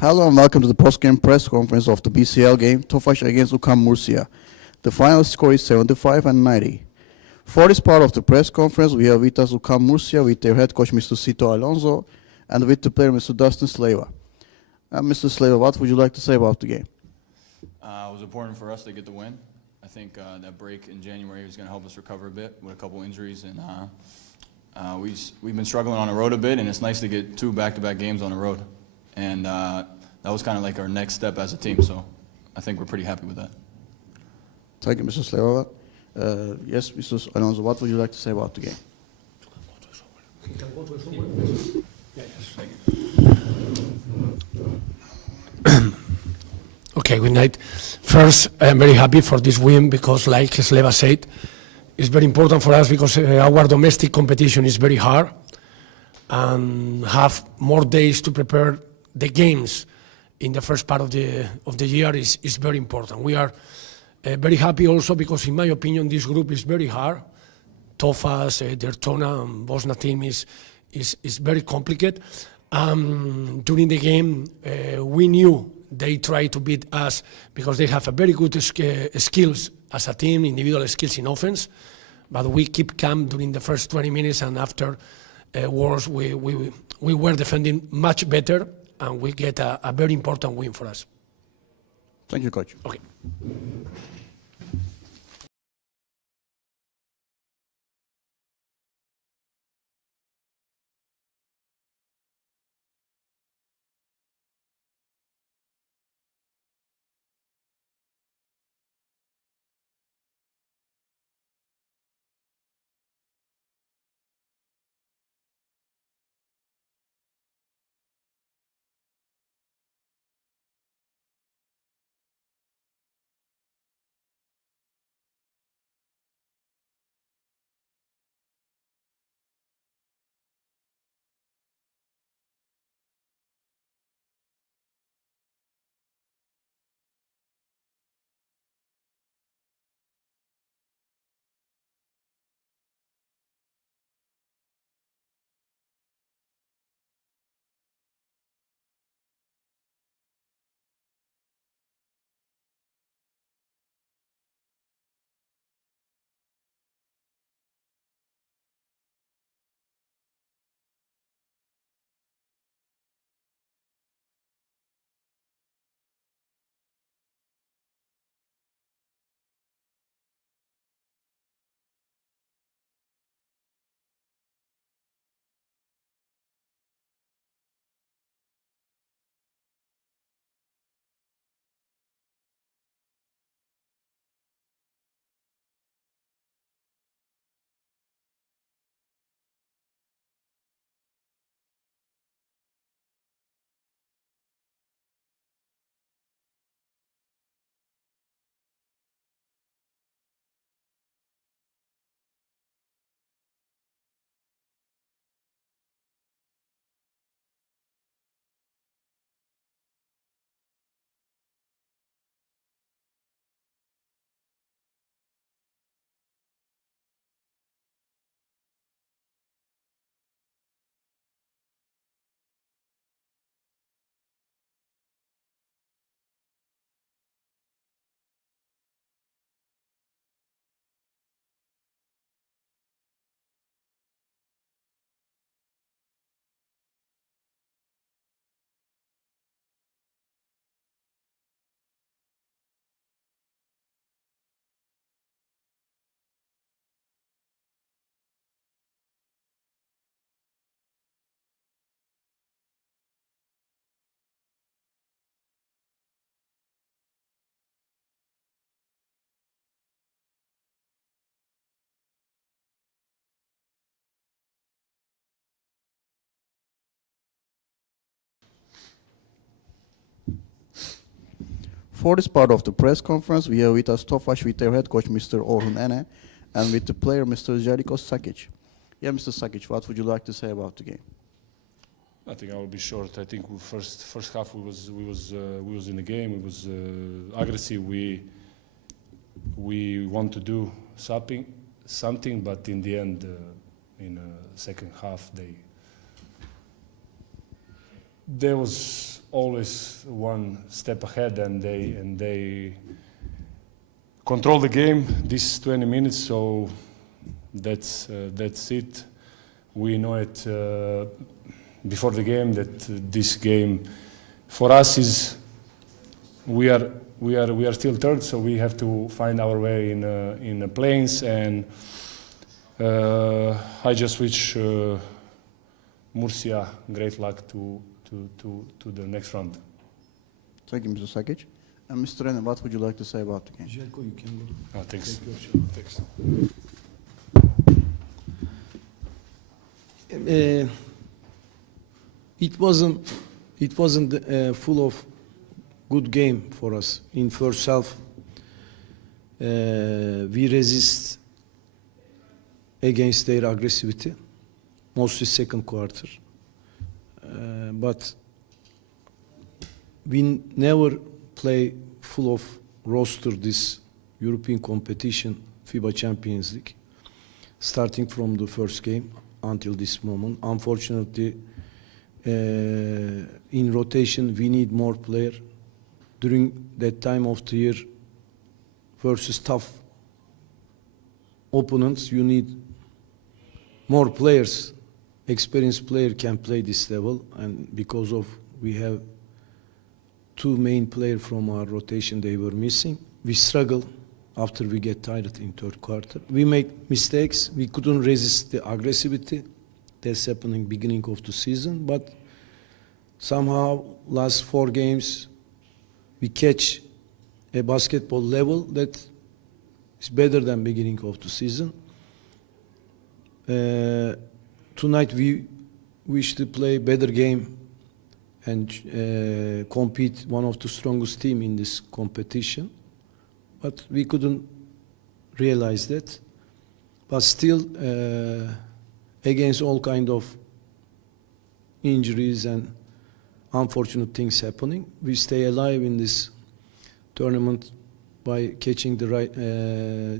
Hello and welcome to the post-game press conference of the BCL game, Tofas against UCAM Murcia. The final score is 75 and 90. For this part of the press conference, we have with us UCAM Murcia with their head coach Mr. Cito Alonso and with the player Mr. Dustin Slava. Mr. Slava, what would you like to say about the game? It was important for us to get the win. I think that break in January is going to help us recover a bit with a couple injuries, and we've been struggling on the road a bit, and it's nice to get two back-to-back games on the road. And that was kind of like our next step as a team, so I think we're pretty happy with that. Thank you, Mr. Slava. Yes, Mr. Alonso, what would you like to say about the game? Okay, good night. First, I am very happy for this win because, like Sleva said, it's very important for us because our domestic competition is very hard and have more days to prepare the games in the first part of the year is very important. We are very happy also because, in my opinion, this group is very hard. Tofas, Dertona, and Bosna team is very complicated. During the game, we knew they tried to beat us because they have a very good skills as a team, individual skills in offense. But we keep calm during the first 20 minutes, and after wars, we were defending much better, and we get a very important win for us. Thank you, Coach. Okay. For this part of the press conference, we have with us Tofas with their head coach Mr. Orhun Ene and with the player Mr. Jeriko Sakic. Yeah, Mr. Sakic, what would you like to say about the game? I think I will be short. I think first half we was in the game. We was aggressive. We want to do something, but in the end, in second half, there was always one step ahead, and they control the game these 20 minutes. So that's it. We know it before the game that this game for us is we are still third, so we have to find our way in the plains, and I just wish Murcia great luck to the next round. Thank you, Mr. Sakic. And Mr. Renner, what would you like to say about the game? Jelko, you can go. Oh, thanks. Thanks. It wasn't full of good game for us. In first half, we resist against their aggressivity, mostly second quarter. But we never play full of roster this European competition, FIBA Champions League, starting from the first game until this moment. Unfortunately, in rotation, we need more players. During that time of the year, versus tough opponents, you need more players. Experienced player can play this level, and because of we have two main players from our rotation they were missing, we struggle after we get tired in third quarter. We make mistakes. We couldn't resist the aggressivity that's happening beginning of the season, but somehow last 4 games we catch a basketball level that is better than beginning of the season. Tonight we wish to play better game and compete one of the strongest team in this competition, but we couldn't realize that. But still, against all kind of injuries and unfortunate things happening, we stay alive in this tournament by catching the right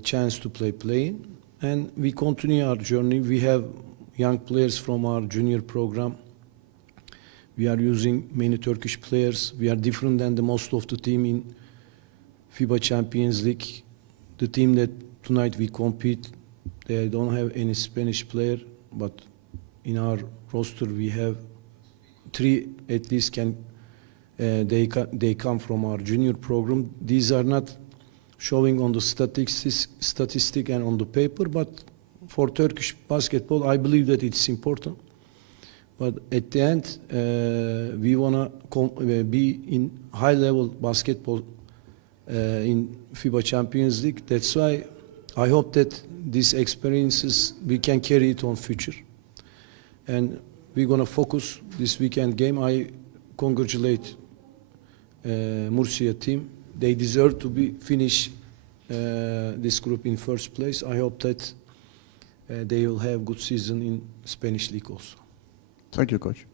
chance to play-in, and we continue our journey. We have young players from our junior program. We are using many Turkish players. We are different than the most of the team in FIBA Champions League. The team that tonight we compete, they don't have any Spanish player, but in our roster we have 3 at least can they come from our junior program. These are not showing on the statistic and on the paper, but for Turkish basketball, I believe that it's important. But at the end, we wanna be in high-level basketball in FIBA Champions League. That's why I hope that these experiences we can carry it on future, and we're gonna focus this weekend game. I congratulate Murcia team. They deserve to be finish this group in first place. I hope that they will have good season in Spanish league also. Thank you, Coach.